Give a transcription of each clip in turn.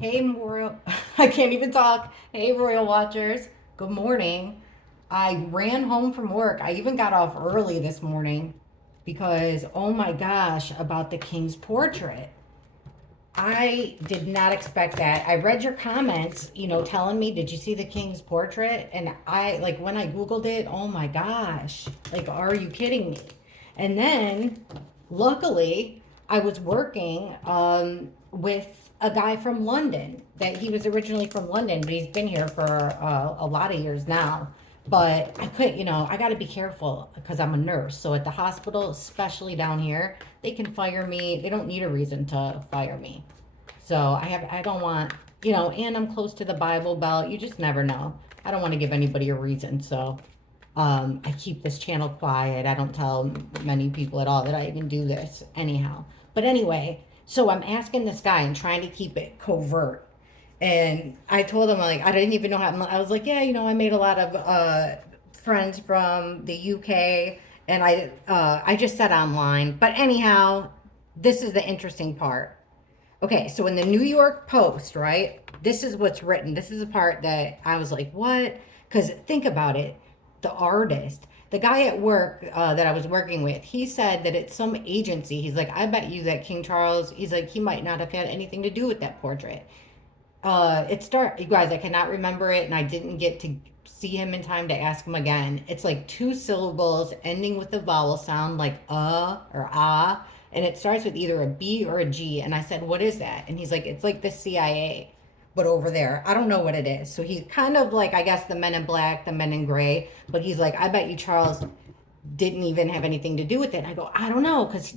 Hey, Royal. I can't even talk. Hey, Royal Watchers. Good morning. I ran home from work. I even got off early this morning because, oh my gosh, about the King's portrait. I did not expect that. I read your comments, telling me, did you see the King's portrait? And like, when I Googled it, oh my gosh, like, are you kidding me? And then, luckily, I was working with a guy from London, that he was originally from London, but he's been here for a lot of years now. But I couldn't, I got to be careful because I'm a nurse. So at the hospital, especially down here, they can fire me. They don't need a reason to fire me. So I don't want, and I'm close to the Bible Belt. You just never know. I don't want to give anybody a reason. So I keep this channel quiet. I don't tell many people at all that I even do this anyhow. But anyway, so I'm asking this guy and trying to keep it covert. And I told him, like, I didn't even know how, I was like, yeah, I made a lot of friends from the UK. And I just said online. But anyhow, this is the interesting part. Okay, so in the New York Post, right? This is what's written. This is the part that I was like, what? Because think about it. The artist, the guy at work that I was working with, he said that it's some agency. He's like, I bet you that King Charles, he's like, he might not have had anything to do with that portrait. You guys, I cannot remember it, and I didn't get to see him in time to ask him again. It's like two syllables ending with a vowel sound, like or ah, and it starts with either a B or a G. And I said, what is that? And he's like, it's like the CIA, but over there. I don't know what it is. So he's kind of like, I guess, the Men in Black, the Men in Gray, but he's like, I bet you Charles didn't even have anything to do with it. And I go, I don't know, because,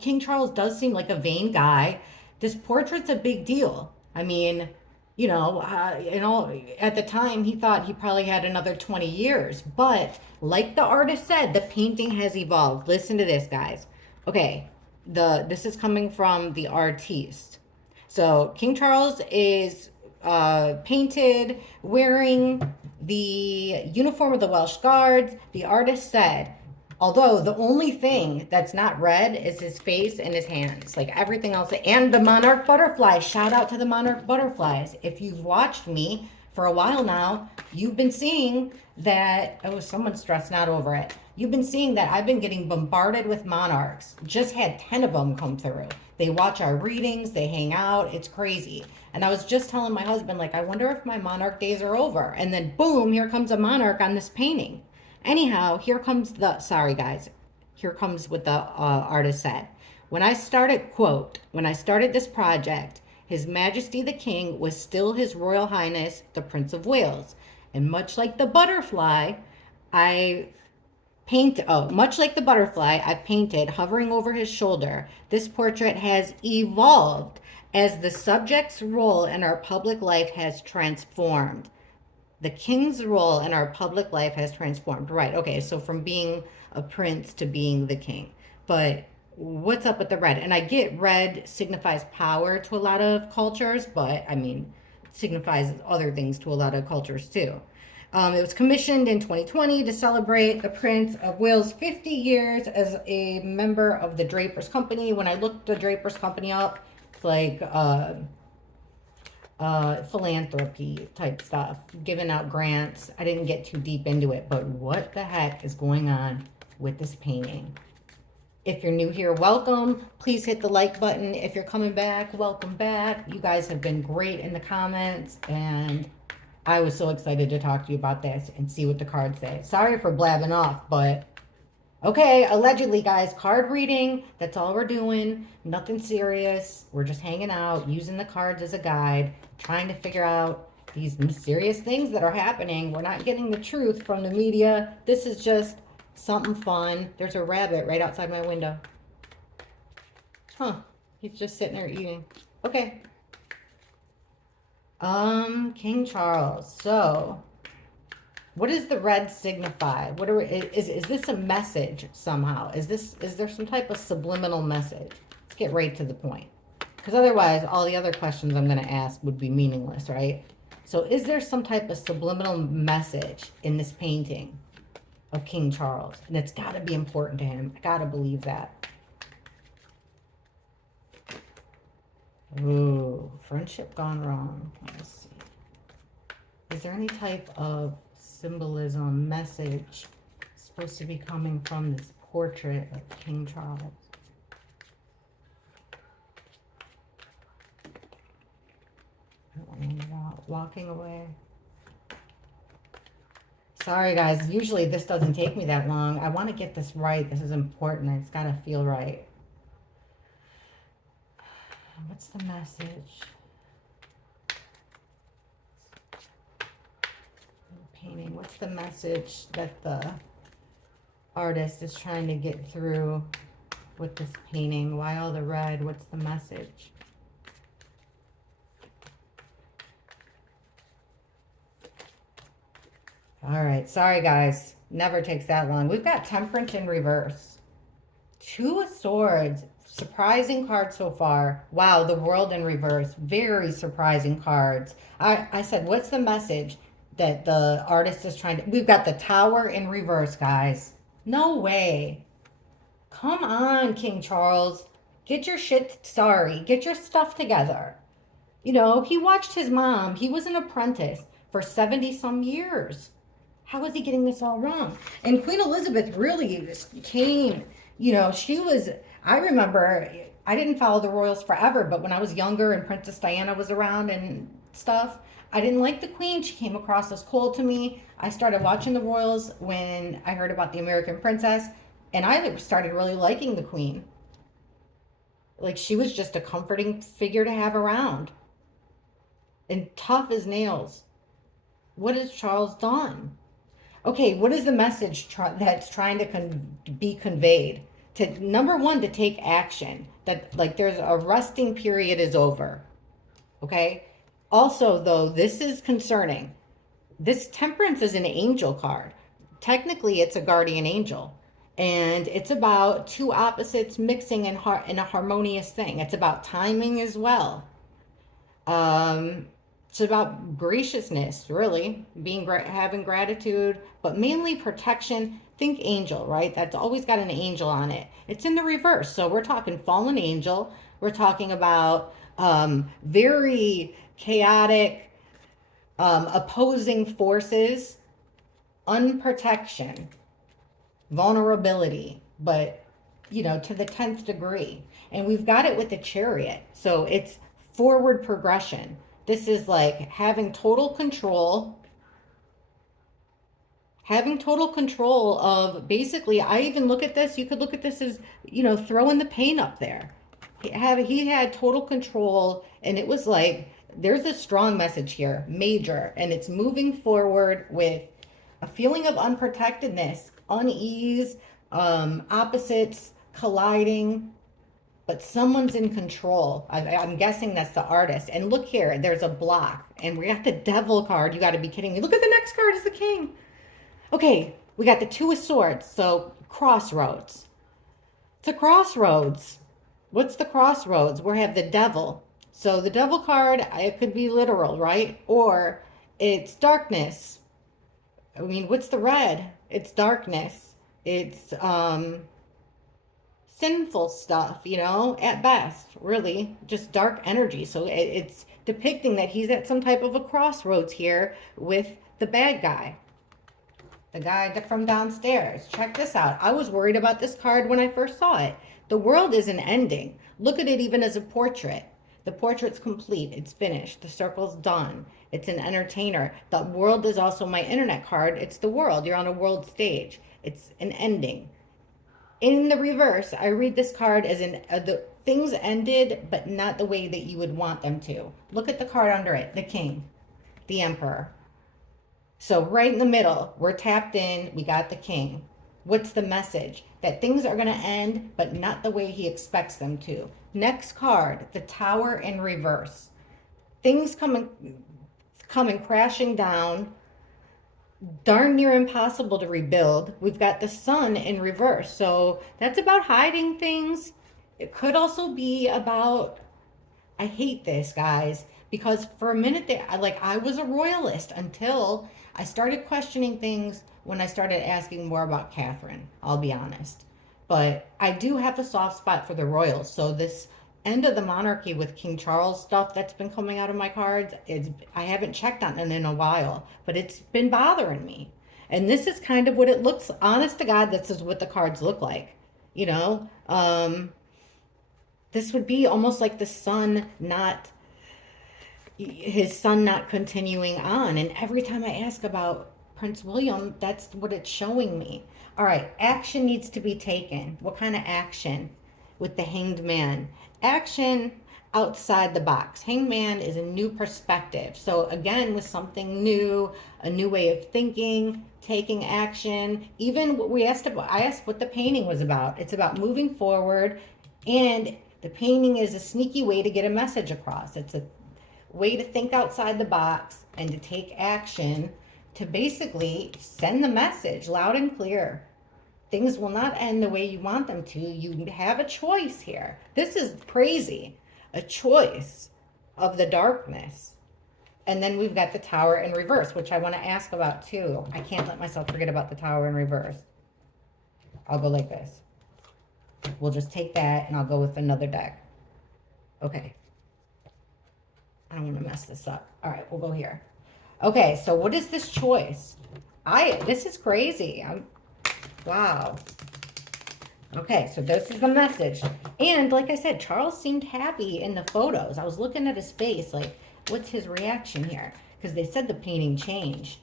King Charles does seem like a vain guy. This portrait's a big deal. I mean, at the time he thought he probably had another 20 years. But like the artist said, the painting has evolved. Listen to this, guys. Okay, this is coming from the artiste. So King Charles is painted wearing the uniform of the Welsh Guards. The artist said, although the only thing that's not red is his face and his hands, like everything else, and the monarch butterflies. Shout out to the monarch butterflies. If you've watched me for a while now, you've been seeing that. Oh, someone's stressing out over it. You've been seeing that I've been getting bombarded with monarchs. Just had 10 of them come through. They watch our readings, they hang out. It's crazy. And I was just telling my husband, like, I wonder if my monarch days are over. And then, boom, here comes a monarch on this painting. Anyhow, here comes sorry guys, here comes what the artist said. When I started this project, His Majesty the King was still His Royal Highness the Prince of Wales. And I much like the butterfly I painted hovering over his shoulder, this portrait has evolved as the subject's role in our public life has transformed. The king's role in our public life has transformed. Right. Okay. So from being a prince to being the king. But what's up with the red? And I get red signifies power to a lot of cultures, but I mean, it signifies other things to a lot of cultures too. It was commissioned in 2020 to celebrate the Prince of Wales' 50 years as a member of the Drapers Company. When I looked the Drapers Company up, it's like philanthropy type stuff, giving out grants. I didn't get too deep into it, but what the heck is going on with this painting? If you're new here, welcome. Please hit the like button. If you're coming back, welcome back. You guys have been great in the comments, and I was so excited to talk to you about this and see what the cards say. Sorry for blabbing off, but okay, allegedly, guys, card reading, that's all we're doing. Nothing serious. We're just hanging out, using the cards as a guide, trying to figure out these mysterious things that are happening. We're not getting the truth from the media. This is just something fun. There's a rabbit right outside my window. Huh. He's just sitting there eating. Okay. King Charles. So, what does the red signify? Is this a message somehow? Is there some type of subliminal message? Let's get right to the point. Because otherwise, all the other questions I'm going to ask would be meaningless, right? So is there some type of subliminal message in this painting of King Charles? And it's got to be important to him. I got to believe that. Ooh, Friendship gone wrong. Let's see. Is there any type of symbolism, message supposed to be coming from this portrait of King Charles? Walking away. Sorry guys, usually this doesn't take me that long. I want to get this right. This is important. It's got to feel right. What's the message? Painting. What's the message that the artist is trying to get through with this painting? Why all the red? What's the message? All right. Sorry, guys. Never takes that long. We've got Temperance in reverse. Two of Swords. Surprising card so far. Wow, the World in reverse. Very surprising cards. I said, what's the message that the artist is trying to... We've got the Tower in reverse, guys. No way. Come on, King Charles. Get your shit... Sorry. Get your stuff together. You know, he watched his mom. He was an apprentice for 70-some years. How is he getting this all wrong? And Queen Elizabeth really came, you know, she was, I remember, I didn't follow the royals forever, but when I was younger and Princess Diana was around and stuff, I didn't like the Queen. She came across as cold to me. I started watching the royals when I heard about the American Princess, and I started really liking the Queen. Like, she was just a comforting figure to have around. And tough as nails. What has Charles done? Okay, what is the message that's trying to be conveyed? To number one, to take action. That like there's a resting period is over. Okay. Also, though, this is concerning. This Temperance is an angel card. Technically, it's a guardian angel, and it's about two opposites mixing in a harmonious thing. It's about timing as well. It's about graciousness, really, having gratitude, but mainly protection. Think angel, right? That's always got an angel on it. It's in the reverse, so we're talking fallen angel. We're talking about very chaotic, opposing forces, unprotection, vulnerability, but you know, to the 10th degree. And we've got it with the Chariot, so it's forward progression. This is like having total control of basically, I even look at this, you could look at this as, you know, throwing the paint up there. He had total control, and it was like, there's a strong message here, major, and it's moving forward with a feeling of unprotectedness, unease, opposites colliding, but someone's in control. I'm guessing that's the artist. And look here, there's a block. And we got the Devil card. You got to be kidding me. Look at the next card is the King. Okay, we got the Two of Swords. So, crossroads. It's a crossroads. What's the crossroads? We have the Devil. So, the Devil card, it could be literal, right? Or it's darkness. I mean, what's the red? It's darkness. It's, sinful stuff, you know, at best, really, just dark energy. So it's depicting that he's at some type of a crossroads here with the bad guy, the guy from downstairs. Check this out. I was worried about this card when I first saw it. The world isn't ending. Look at it even as a portrait. The portrait's complete. It's finished. The circle's done. It's an entertainer. The world is also my internet card. It's the world. You're on a world stage. It's an ending. In the reverse, I read this card as the things ended, but not the way that you would want them to. Look at the card under it, the King, the Emperor. So right in the middle, we're tapped in, we got the King. What's the message? That things are going to end, but not the way he expects them to. Next card, the Tower in reverse. Things coming crashing down. Darn near impossible to rebuild. We've got the Sun in reverse. So that's about hiding things. It could also be about, I hate this, guys, because for a minute there, I was a royalist until I started questioning things when I started asking more about Catherine, I'll be honest. But I do have a soft spot for the royals. So this end of the monarchy with King Charles stuff that's been coming out of my cards, I haven't checked on it in a while, but it's been bothering me. And this is kind of what it looks, honest to God, this is what the cards look like. You know, this would be almost like the son not, his son not continuing on. And every time I ask about Prince William, that's what it's showing me. All right, action needs to be taken. What kind of action? With the Hanged Man. Action outside the box. Hanged Man is a new perspective. So again, with something new, a new way of thinking, taking action. Even what we asked about, I asked what the painting was about. It's about moving forward, and the painting is a sneaky way to get a message across. It's a way to think outside the box and to take action to basically send the message loud and clear. Things will not end the way you want them to. You have a choice here. This is crazy. A choice of the darkness. And then we've got the Tower in reverse, which I want to ask about too. I can't let myself forget about the Tower in reverse. I'll go like this. We'll just take that and I'll go with another deck. Okay. I don't want to mess this up. All right, we'll go here. Okay, so what is this choice? This is crazy. Wow. Okay, so this is the message. And like I said, Charles seemed happy in the photos. I was looking at his face, like, what's his reaction here? Because they said the painting changed.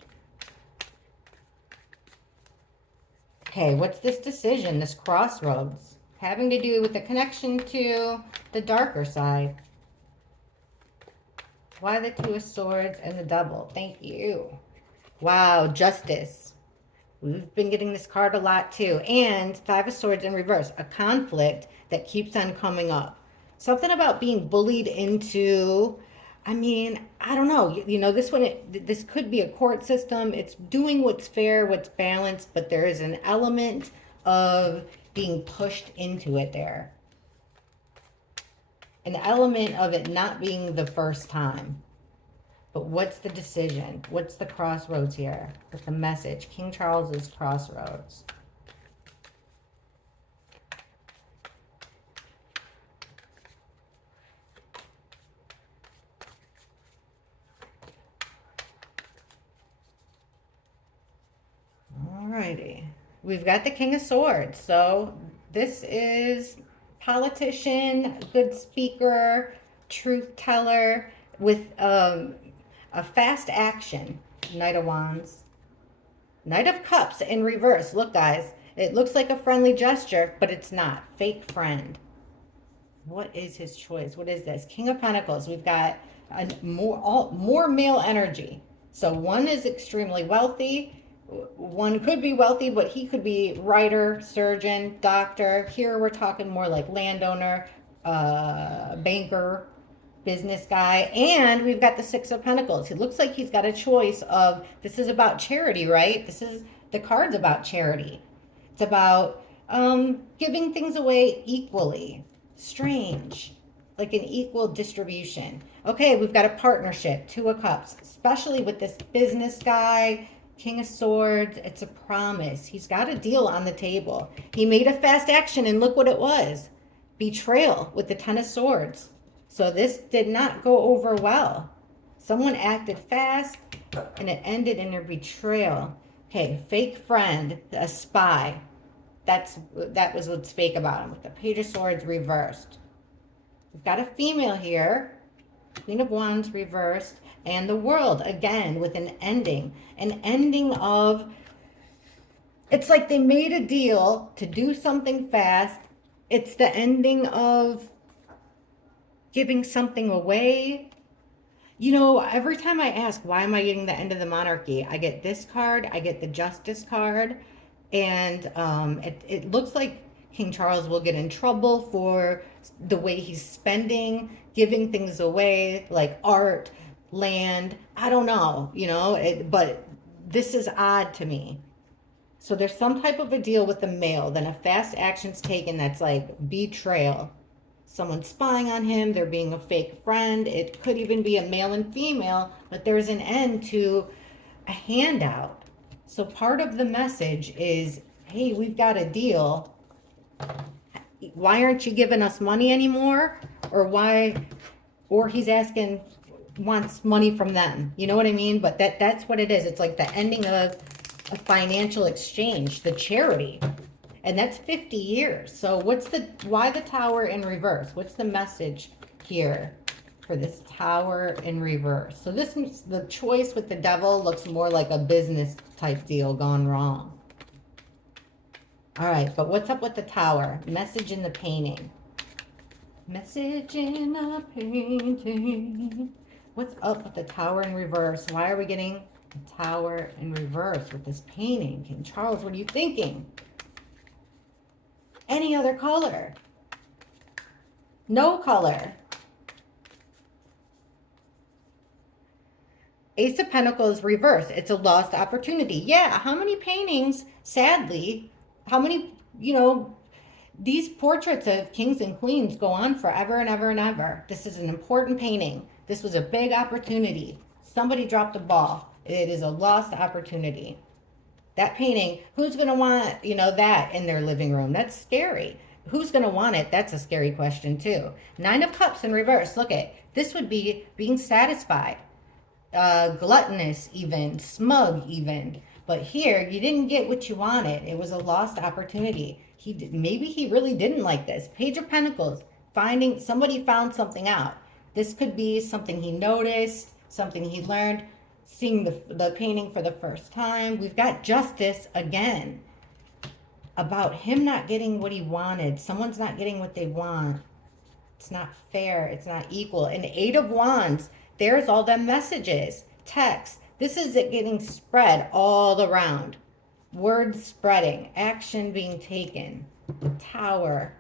Okay, what's this decision, this crossroads? Having to do with the connection to the darker side. Why the Two of Swords and the Double? Thank you. Wow, Justice. We've been getting this card a lot too. And Five of Swords in reverse. A conflict that keeps on coming up. Something about being bullied into, I mean, I don't know. You know, this could be a court system. It's doing what's fair, what's balanced, but there is an element of being pushed into it there. An element of it not being the first time. But what's the decision? What's the crossroads here? What's the message? King Charles's crossroads. Alrighty. We've got the King of Swords. So this is politician, good speaker, truth teller with a fast action. Knight of Wands. Knight of Cups in reverse. Look, guys. It looks like a friendly gesture, but it's not. Fake friend. What is his choice? What is this? King of Pentacles. We've got more male energy. So one is extremely wealthy. One could be wealthy, but he could be writer, surgeon, doctor. Here we're talking more like landowner, banker, business guy. And we've got the Six of Pentacles. He looks like he's got a choice of, this is about charity, right? The card's about charity. It's about giving things away equally. Strange. Like an equal distribution. Okay, we've got a partnership, Two of Cups, especially with this business guy, King of Swords. It's a promise. He's got a deal on the table. He made a fast action, and look what it was. Betrayal with the Ten of Swords. So this did not go over well. Someone acted fast, and it ended in a betrayal. Okay, fake friend, a spy. That was what's fake about him, with the Page of Swords reversed. We've got a female here. Queen of Wands reversed. And the World, again, with an ending. An ending of, it's like they made a deal to do something fast. It's the ending of giving something away. You know, every time I ask, why am I getting the end of the monarchy? I get this card, I get the Justice card, and it looks like King Charles will get in trouble for the way he's spending, giving things away, like art, land. I don't know, you know, but this is odd to me. So there's some type of a deal with the male, then a fast action's taken that's like betrayal. Someone's spying on him, they're being a fake friend. It could even be a male and female, but there's an end to a handout. So part of the message is, hey, we've got a deal. Why aren't you giving us money anymore? or why, or he's asking, wants money from them. You know what I mean? But that's what it is. It's like the ending of a financial exchange, the charity. And that's 50 years. So why the tower in reverse? What's the message here for this tower in reverse? So the choice with the devil looks more like a business type deal gone wrong. All right, but what's up with the tower? Message in the painting. Message in the painting. What's up with the tower in reverse? Why are we getting the tower in reverse with this painting? King Charles, what are you thinking? Any other color? No color. Ace of Pentacles reverse. It's a lost opportunity. Yeah, how many paintings, sadly, how many, these portraits of kings and queens go on forever and ever and ever. This is an important painting. This was a big opportunity. Somebody dropped the ball. It is a lost opportunity. That painting, who's going to want, that in their living room? That's scary. Who's going to want it? That's a scary question too. Nine of Cups in reverse. Look at, this would be being satisfied. Gluttonous even, smug even. But here, you didn't get what you wanted. It was a lost opportunity. Maybe he really didn't like this. Page of Pentacles, somebody found something out. This could be something he noticed, something he learned, seeing the painting for the first time. We've got Justice again, about him not getting what he wanted. Someone's not getting what they want. It's not fair. It's not equal. And Eight of Wands, there's all them messages, text. This is it getting spread all around. Words spreading, action being taken. Tower.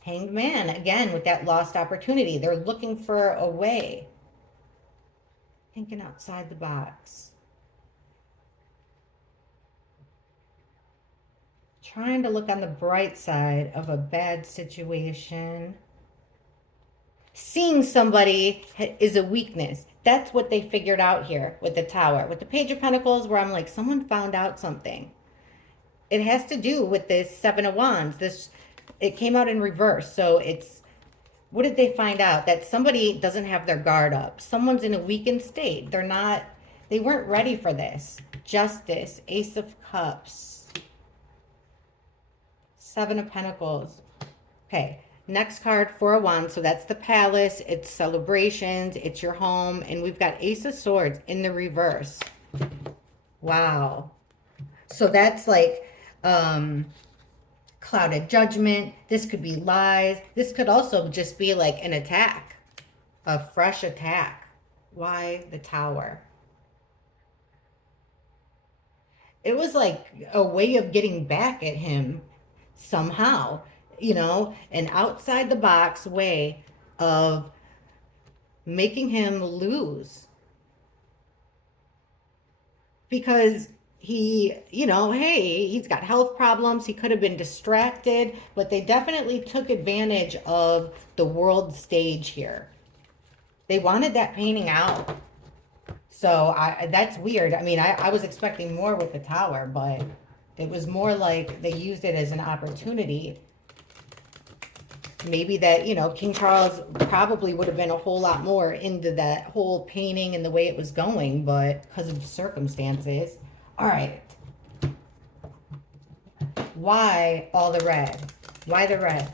Hanged Man, again, with that lost opportunity. They're looking for a way. Thinking outside the box. Trying to look on the bright side of a bad situation. Seeing somebody is a weakness. That's what they figured out here with the Tower. With the Page of Pentacles, where I'm like, someone found out something. It has to do with this Seven of Wands. It came out in reverse. So it's, what did they find out? That somebody doesn't have their guard up. Someone's in a weakened state. They weren't ready for this. Justice, Ace of Cups, Seven of Pentacles. Okay. Next card, Four of Wands. So that's the palace. It's celebrations. It's your home. And we've got Ace of Swords in the reverse. Wow. So that's like clouded judgment. This could be lies. This could also just be like an attack. A fresh attack. Why the Tower? It was like a way of getting back at him somehow. An outside the box way of making him lose. Because he, hey, he's got health problems. He could have been distracted, but they definitely took advantage of the world stage here. They wanted that painting out. So that's weird. I mean, I was expecting more with the Tower, but it was more like they used it as an opportunity. Maybe that, King Charles probably would have been a whole lot more into that whole painting and the way it was going, but because of circumstances. All right. Why all the red? Why the red?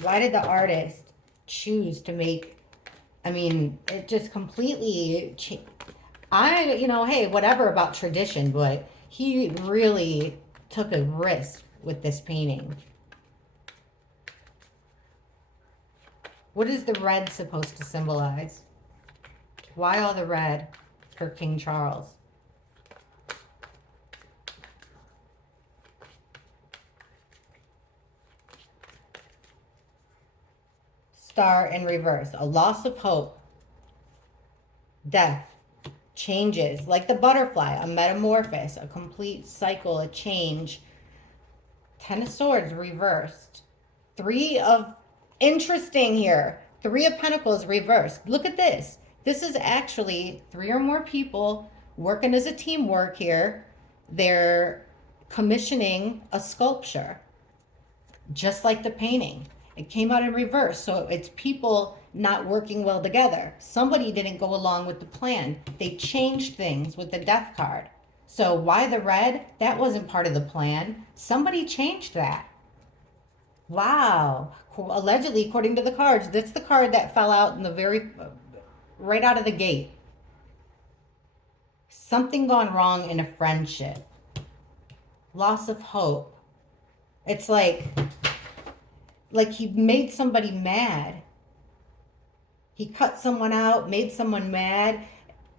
Why did the artist choose to make, it just completely, hey, whatever about tradition, but he really took a risk with this painting. What is the red supposed to symbolize? Why all the red for King Charles? Star in reverse. A loss of hope. Death. Changes. Like the butterfly. A metamorphosis. A complete cycle. A change. Ten of Swords reversed. Interesting here. Three of Pentacles reversed. Look at this. This is actually 3 or more people working as a teamwork here. They're commissioning a sculpture, just like the painting. It came out in reverse. So it's people not working well together. Somebody didn't go along with the plan. They changed things with the death card. So why the red? That wasn't part of the plan. Somebody changed that. Wow. Allegedly, according to the cards, that's the card that fell out in the right out of the gate. Something gone wrong in a friendship. Loss of hope. It's like he made somebody mad. He cut someone out, made someone mad,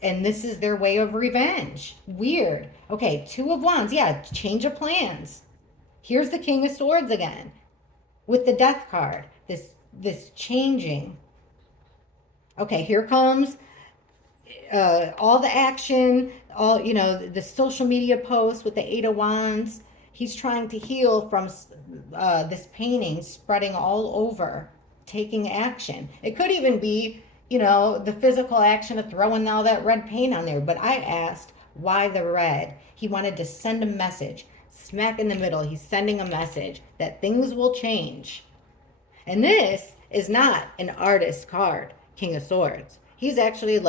and this is their way of revenge. Weird. Okay, Two of Wands. Yeah, change of plans. Here's the King of Swords again with the Death card. This changing. Okay, here comes all the action, all, the social media posts with the Eight of Wands. He's trying to heal from this painting spreading all over, taking action. It could even be, the physical action of throwing all that red paint on there. But I asked, why the red? He wanted to send a message. Smack in the middle, he's sending a message that things will change. And this is not an artist card, King of Swords. He's actually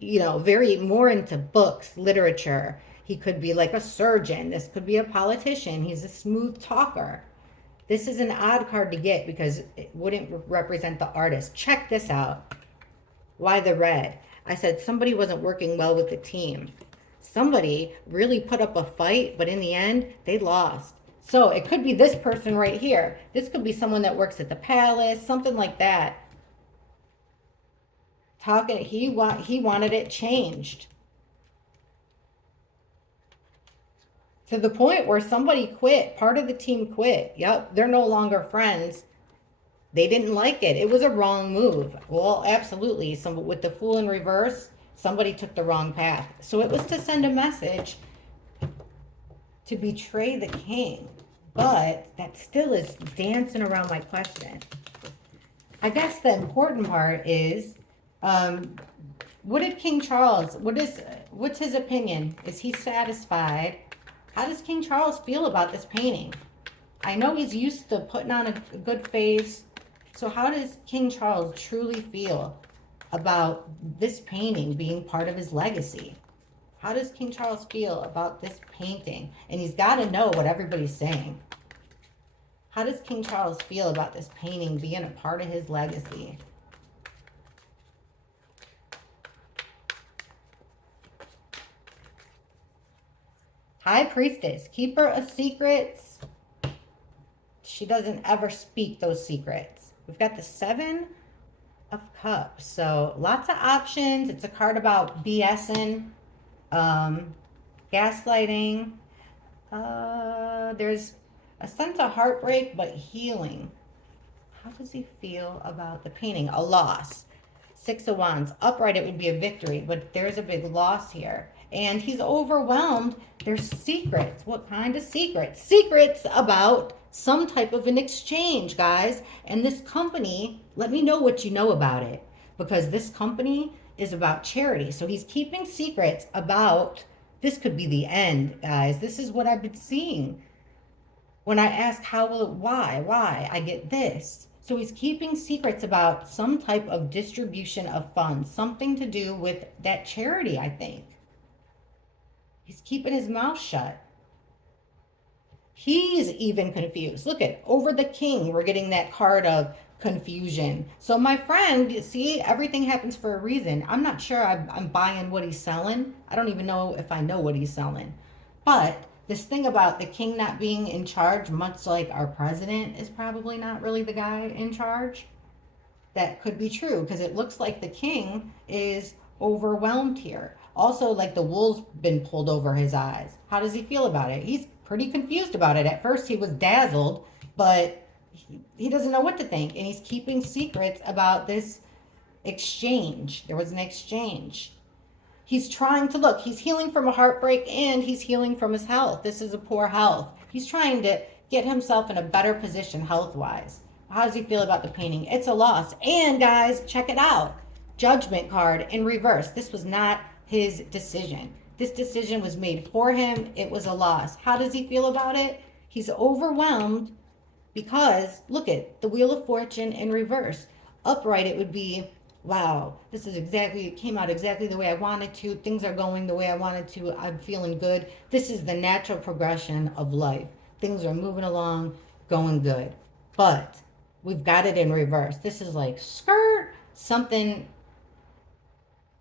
very more into books, literature. He could be like a surgeon. This could be a politician. He's a smooth talker. This is an odd card to get because it wouldn't represent the artist. Check this out. Why the red? I said somebody wasn't working well with the team. Somebody really put up a fight, but in the end, they lost. So it could be this person right here. This could be someone that works at the palace, something like that. He wanted it changed. To the point where somebody quit. Part of the team quit. Yep, they're no longer friends. They didn't like it. It was a wrong move. Well, absolutely. With the Fool in reverse, somebody took the wrong path. So it was to send a message to betray the king. But that still is dancing around my question. I guess the important part is, what did King Charles, what's his opinion? Is he satisfied? How does King Charles feel about this painting? I know he's used to putting on a good face. So how does King Charles truly feel about this painting being part of his legacy? How does King Charles feel about this painting? And he's got to know what everybody's saying. How does King Charles feel about this painting being a part of his legacy? High Priestess, keeper of secrets. She doesn't ever speak those secrets. We've got the Seven of Cups. So lots of options. It's a card about BSing, gaslighting. There's a sense of heartbreak, but healing. How does he feel about the painting? A loss. Six of Wands. Upright, it would be a victory, but there's a big loss here. And he's overwhelmed. There's secrets. What kind of secrets? Secrets about some type of an exchange, guys. And this company, let me know what you know about it. Because this company is about charity. So he's keeping secrets about, this could be the end, guys. This is what I've been seeing. When I ask why, I get this. So he's keeping secrets about some type of distribution of funds. Something to do with that charity, I think. He's keeping his mouth shut. He's even confused. Look at, over the king, we're getting that card of confusion. So my friend, you see, everything happens for a reason. I'm not sure I'm buying what he's selling. I don't even know if I know what he's selling. But this thing about the king not being in charge, much like our president is probably not really the guy in charge. That could be true because it looks like the king is overwhelmed here. Also, like the wool's been pulled over his eyes. How does he feel about it? He's pretty confused about it. At first he was dazzled, but he doesn't know what to think. And he's keeping secrets about this exchange. There was an exchange. He's trying to look. He's healing from a heartbreak and he's healing from his health. This is a poor health. He's trying to get himself in a better position health-wise. How does he feel about the painting? It's a loss. And guys, check it out. Judgment card in reverse. This was not his decision. This decision was made for him. It was a loss. How does he feel about it? He's overwhelmed Because look at the Wheel of Fortune in reverse. Upright, it would be, wow, this is exactly, it came out exactly the way I wanted to. Things are going the way I wanted to. I'm feeling good. This is the natural progression of life. Things are moving along, going good. But we've got it in reverse. This is like skirt, something,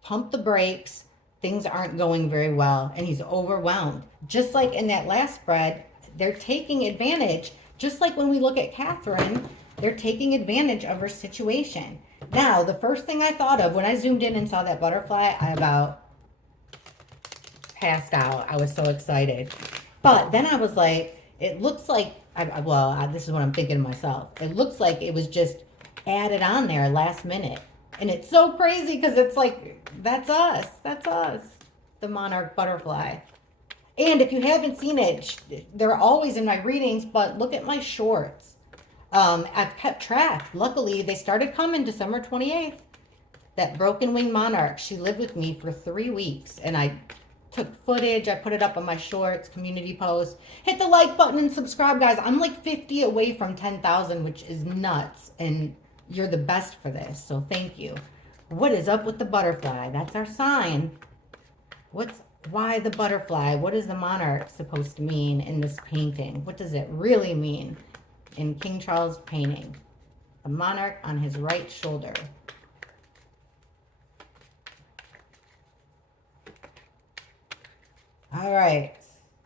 pump the brakes. Things aren't going very well, and he's overwhelmed. Just like in that last spread, they're taking advantage. Just like when we look at Catherine, they're taking advantage of her situation. Now, the first thing I thought of when I zoomed in and saw that butterfly, I about passed out. I was so excited. But then I was like, it looks like, this is what I'm thinking to myself. It looks like it was just added on there last minute. And it's so crazy because it's like, that's us. That's us. The monarch butterfly. And if you haven't seen it, they're always in my readings, but look at my shorts. I've kept track. Luckily, they started coming December 28th. That broken wing monarch, she lived with me for 3 weeks, and I took footage. I put it up on my shorts, community post. Hit the like button and subscribe, guys. I'm like 50 away from 10,000, which is nuts, and you're the best for this, so thank you. What is up with the butterfly? That's our sign. Why the butterfly? What is the monarch supposed to mean in this painting? What does it really mean in King Charles' painting? A monarch on his right shoulder. All right,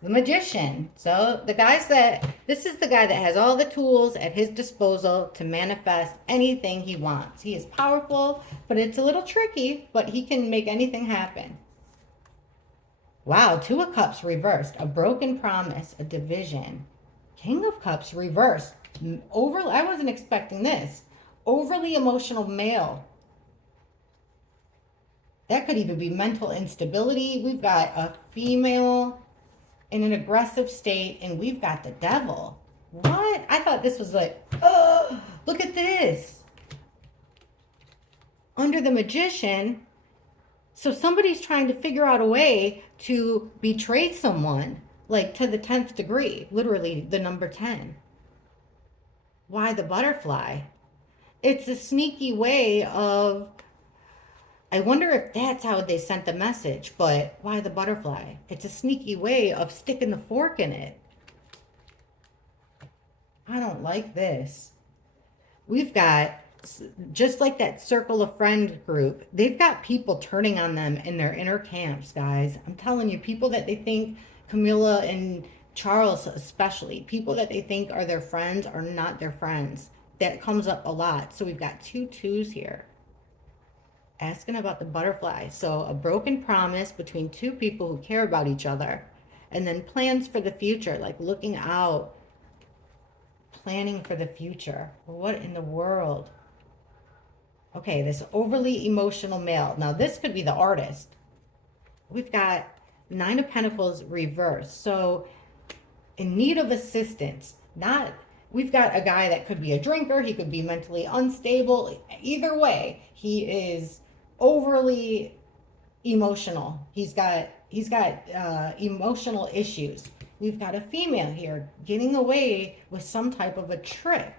the magician. So this is the guy that has all the tools at his disposal to manifest anything he wants. He is powerful, but it's a little tricky, but he can make anything happen. Wow, Two of Cups reversed, a broken promise, a division. King of Cups reversed. I wasn't expecting this. Overly emotional male. That could even be mental instability. We've got a female in an aggressive state, and we've got the devil. What? I thought this was like, oh, look at this. Under the magician, so somebody's trying to figure out a way to betray someone, like to the 10th degree, literally the number 10. Why the butterfly? It's a sneaky way of, I wonder if that's how they sent the message, but why the butterfly? It's a sneaky way of sticking the fork in it. I don't like this. We've got, just like that circle of friend group, they've got people turning on them in their inner camps, guys. I'm telling you, people that they think, Camilla and Charles especially, people that they think are their friends are not their friends. That comes up a lot. So we've got 2 twos here. Asking about the butterfly. So a broken promise between 2 people who care about each other. And then plans for the future, like looking out, planning for the future. What in the world? Okay, this overly emotional male. Now this could be the artist. We've got 9 of Pentacles reversed. So in need of assistance. We've got a guy that could be a drinker. He could be mentally unstable. Either way, he is overly emotional. He's got emotional issues. We've got a female here getting away with some type of a trick,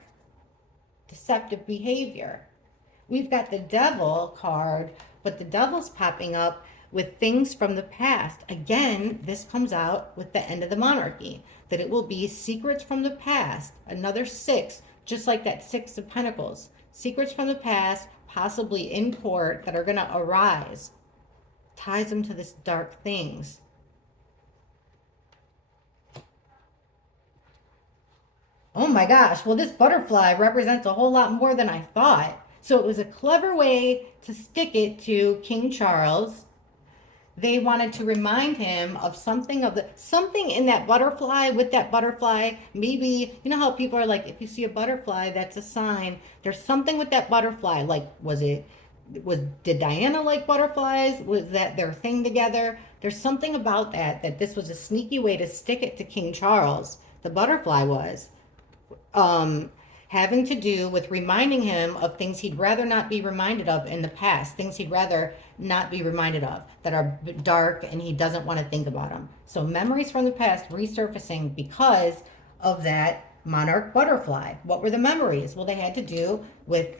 deceptive behavior. We've got the devil card, but the devil's popping up with things from the past. Again, this comes out with the end of the monarchy, that it will be secrets from the past. Another 6, just like that 6 of Pentacles. Secrets from the past, possibly in court, that are going to arise. Ties them to this dark things. Oh my gosh, well this butterfly represents a whole lot more than I thought. So it was a clever way to stick it to King Charles. They wanted to remind him of something in that butterfly, with that butterfly. Maybe, you know how people are like, if you see a butterfly, that's a sign. There's something with that butterfly. Like, did Diana like butterflies? Was that their thing together? There's something about that this was a sneaky way to stick it to King Charles. The butterfly was. Having to do with reminding him of things he'd rather not be reminded of in the past, things he'd rather not be reminded of that are dark, and he doesn't want to think about them. So memories from the past resurfacing because of that monarch butterfly. What were the memories? Well, they had to do with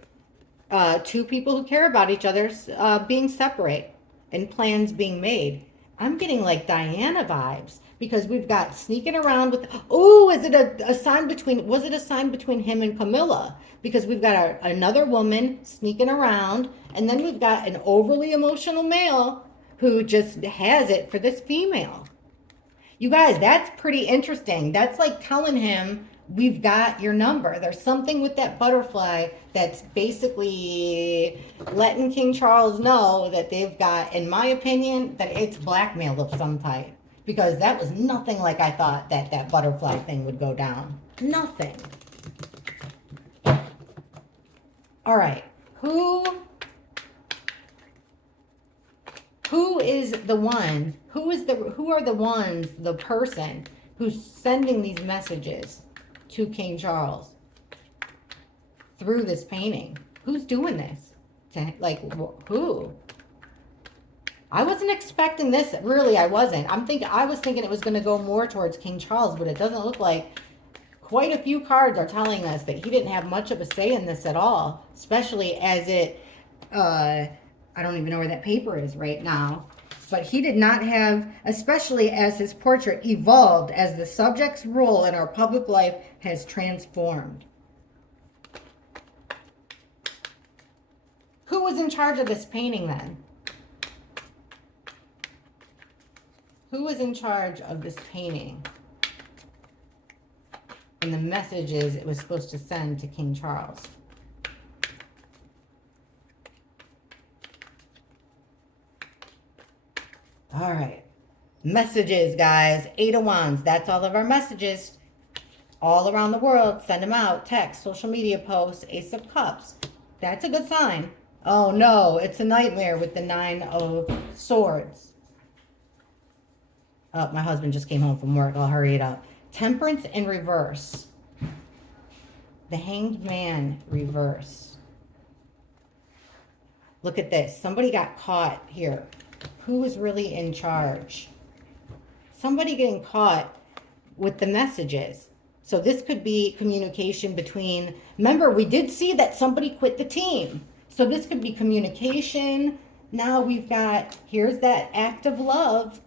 two people who care about each other being separate and plans being made. I'm getting like Diana vibes because we've got sneaking around with. Oh, is it a sign between? Was it a sign between him and Camilla? Because we've got another woman sneaking around, and then we've got an overly emotional male who just has it for this female. You guys, that's pretty interesting. That's like telling him, we've got your number. There's something with that butterfly that's basically letting King Charles know that they've got, in my opinion, that it's blackmail of some type. Because that was nothing like I thought that that butterfly thing would go down. Nothing. All right. Who is the one? Who are the ones, the person who's sending these messages to King Charles through this painting? Who's doing this? Who? I wasn't expecting this. Really, I wasn't. I was thinking it was going to go more towards King Charles, but it doesn't look like. Quite a few cards are telling us that he didn't have much of a say in this at all, especially as it, I don't even know where that paper is right now, but he did not have, especially as his portrait evolved, as the subject's role in our public life has transformed. Who was in charge of this painting then? Who was in charge of this painting? And the messages it was supposed to send to King Charles. All right. Messages, guys. 8 of Wands. That's all of our messages. All around the world. Send them out. Text, social media posts, Ace of Cups. That's a good sign. Oh, no. It's a nightmare with the 9 of Swords. Oh, my husband just came home from work. I'll hurry it up. Temperance in reverse. The Hanged Man reverse. Look at this. Somebody got caught here. Who is really in charge? Somebody getting caught with the messages. So this could be communication between... Remember, we did see that somebody quit the team. So this could be communication. Now we've got... Here's that act of love.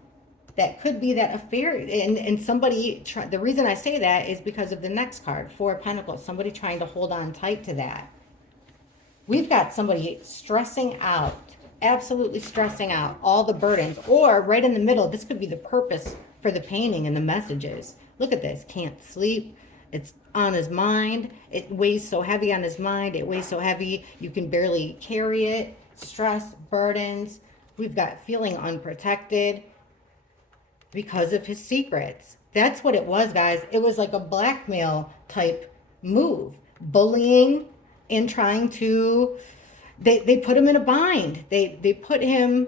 That could be that affair, and somebody, the reason I say that is because of the next card, 4 of Pentacles, somebody trying to hold on tight to that. We've got somebody stressing out, absolutely stressing out all the burdens, or right in the middle, this could be the purpose for the painting and the messages. Look at this, can't sleep, it's on his mind, it weighs so heavy on his mind, it weighs so heavy, you can barely carry it, stress, burdens. We've got feeling unprotected because of his secrets. That's what it was, guys. It was like a blackmail type move. Bullying and trying to... They put him in a bind. They put him...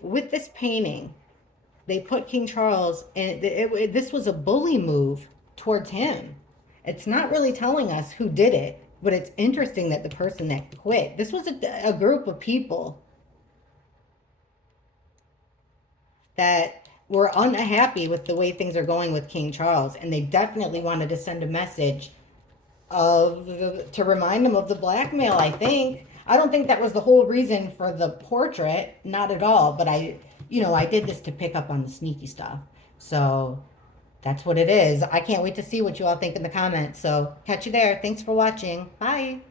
with this painting, they put King Charles... and this was a bully move towards him. It's not really telling us who did it, but it's interesting that the person that quit... This was a group of people that were unhappy with the way things are going with King Charles, and they definitely wanted to send a message to remind him of the blackmail, I think. I don't think that was the whole reason for the portrait, not at all, but I did this to pick up on the sneaky stuff. So that's what it is. I can't wait to see what you all think in the comments. So catch you there. Thanks for watching. Bye.